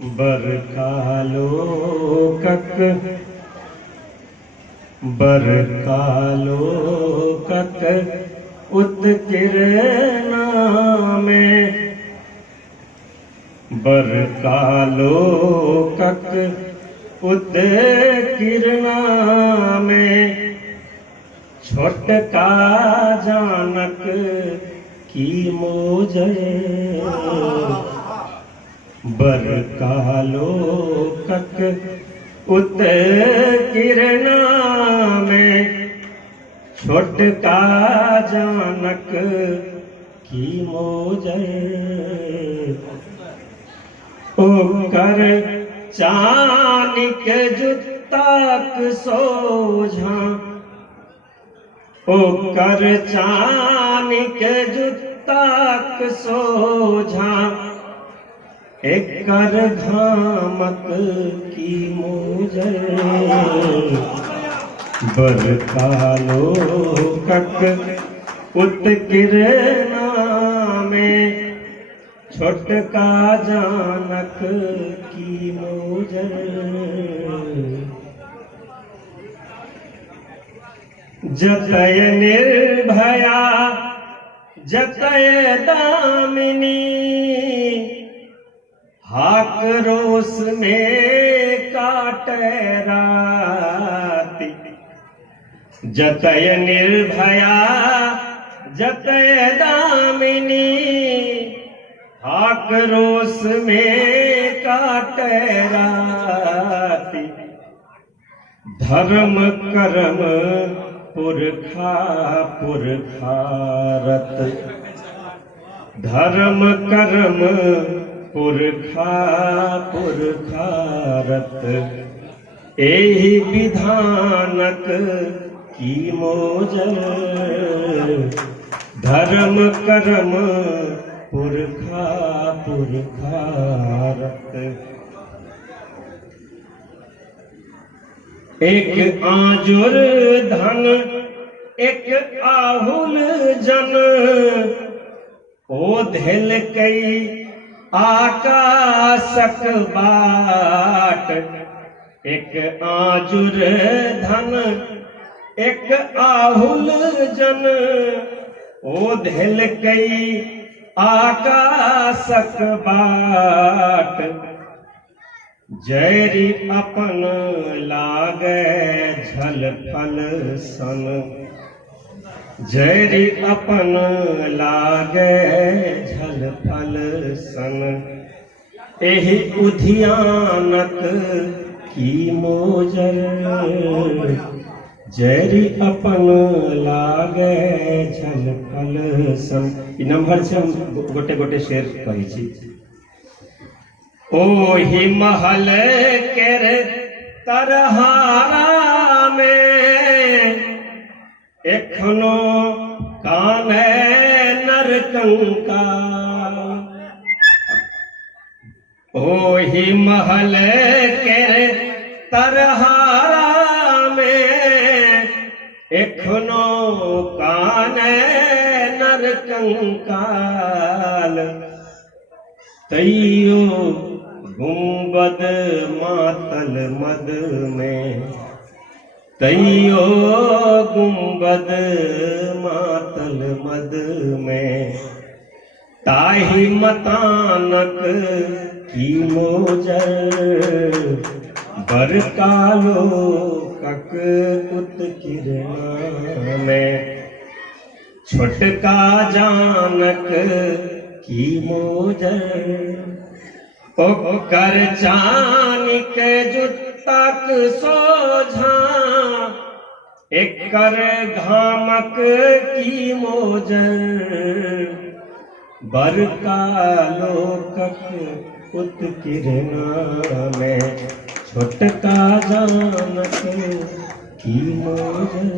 बरकालोकक उत्किरणा में बरकालोकक उत्किरणा में छोटका जानक की मोजरे बरकालोकक उत्किरणा में छोटका जानक की मोजरे ओकर चानिक जुत्ताक सोझा ओकर चानिक जुत्ताक सोझा एकर घामक की मोजरे बरकालोकक उत्किरणा में छोटका जानक की मोजरे जतय निर्भया जतय दामिनी हाक रोस में काटे राती जतय निर्भया जतय दामिनी हाक रोस में काटे राती धर्म कर्म पुरखा पुरखारत धर्म कर्म पुरखा पुरखारत एहि विधानक की मोजर धर्म कर्म पुरखा पुरखारत एक आजुर धन एक आहुल जन ओ धेल कई आकाशक बाट एक आजुर धन एक आहुल जन ओ धेल कई आकाशक बाट जैरी अपन लागे झल फल सन जैरी अपन लागे झल फल सन एहि उधियानक की मोजर जैरी अपन लागे झल फल सन ई नंबर से हम गोटे गोटे शेर कही छी ओहि महल केर तरहारा में एखनो काने नरकंकाल ओहि महल केर तरहारा में एखनो काने नरकंकाल तैयो गुंबद मातल मद में तैयो गुंबद मातल मद में ताहि मतानक की मोजर बरकालोकक उत्किरणा में छोटका जानक की मोजर ओकर चानिक जुत्ताक सोझा एकर घामक की मोजर बरकालोकक उत्किरणा में छोटका जानक की मोजर।